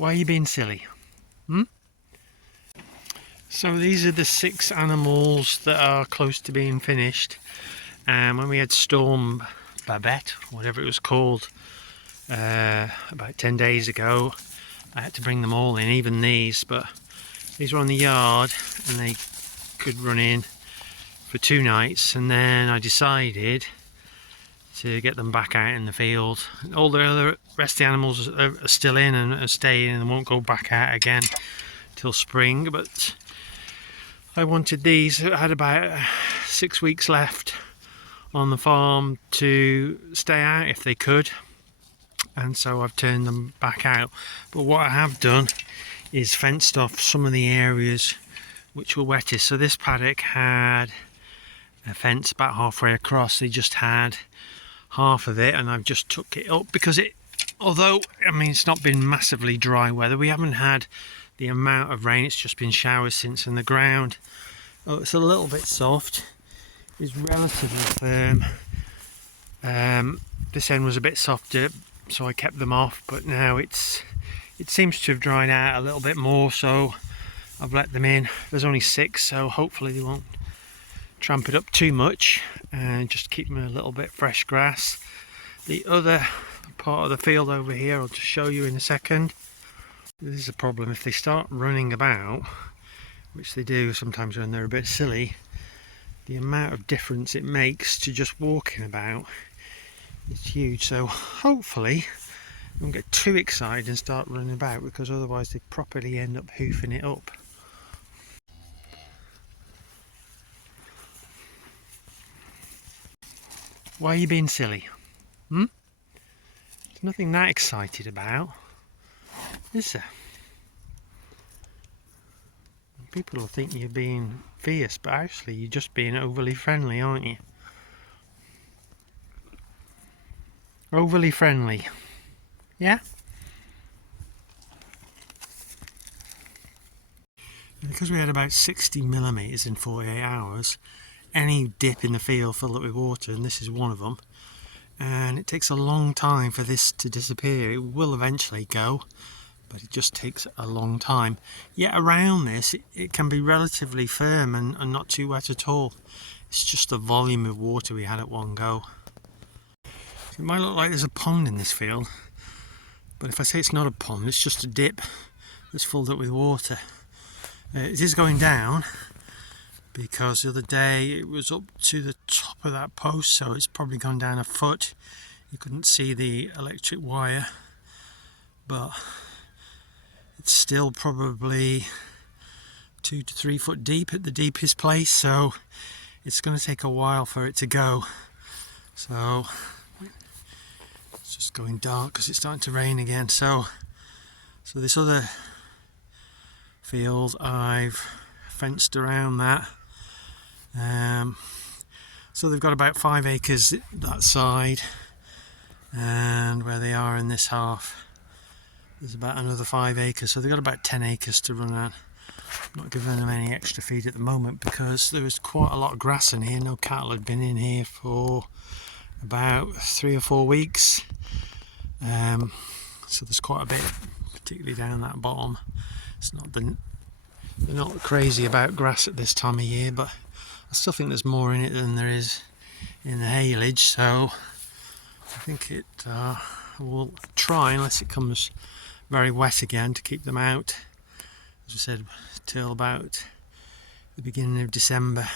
Why are you being silly? Hmm? So these are the 6 animals that are close to being finished. And when we had Storm Babette, whatever it was called, about 10 days ago, I had to bring them all in, even these, but these were on the yard and they could run in for 2 nights, and then I decided to get them back out in the field. All the other rest of the animals are still in and are staying and won't go back out again till spring, but I wanted these. I had about 6 weeks left on the farm to stay out if they could, and so I've turned them back out. But what I have done is fenced off some of the areas which were wettest. So this paddock had a fence about halfway across. They just had half of it, and I've just took it up because although I mean it's not been massively dry weather, we haven't had the amount of rain, it's just been showers since, and the ground, it's a little bit soft, it's relatively firm. This end was a bit softer, so I kept them off, but now it seems to have dried out a little bit more, so I've let them in. There's only 6, so hopefully they won't tramp it up too much, and just keep them a little bit fresh grass. The other part of the field over here I'll just show you in a second. This is a problem: if they start running about, which they do sometimes when they're a bit silly, the amount of difference it makes to just walking about is huge. So hopefully I won't get too excited and start running about, because otherwise they properly end up hoofing it up. Why are you being silly? There's nothing that excited about, is there? People will think you're being fierce, but actually you're just being overly friendly, aren't you? Overly friendly. Yeah? Because we had about 60 millimetres in 48 hours, any dip in the field filled up with water, and this is one of them. And it takes a long time for this to disappear. It will eventually go, but it just takes a long time. Yet around this, it can be relatively firm and not too wet at all. It's just the volume of water we had at one go. So it might look like there's a pond in this field, but if I say it's not a pond, it's just a dip that's filled up with water. It is going down, because the other day it was up to the top of that post, so it's probably gone down a foot. You couldn't see the electric wire, but it's still probably 2 to 3 foot deep at the deepest place, so it's going to take a while for it to go. So it's just going dark because it's starting to rain again. So this other field, I've fenced around that. So they've got about 5 acres that side, and where they are in this half there's about another 5 acres, so they've got about 10 acres to run on. I'm not giving them any extra feed at the moment because there was quite a lot of grass in here. No cattle had been in here for about 3 or 4 weeks, so there's quite a bit, particularly down that bottom. It's not they're not crazy about grass at this time of year, but I still think there's more in it than there is in the haylage, so I think we'll try, unless it comes very wet again, to keep them out, as I said, till about the beginning of December.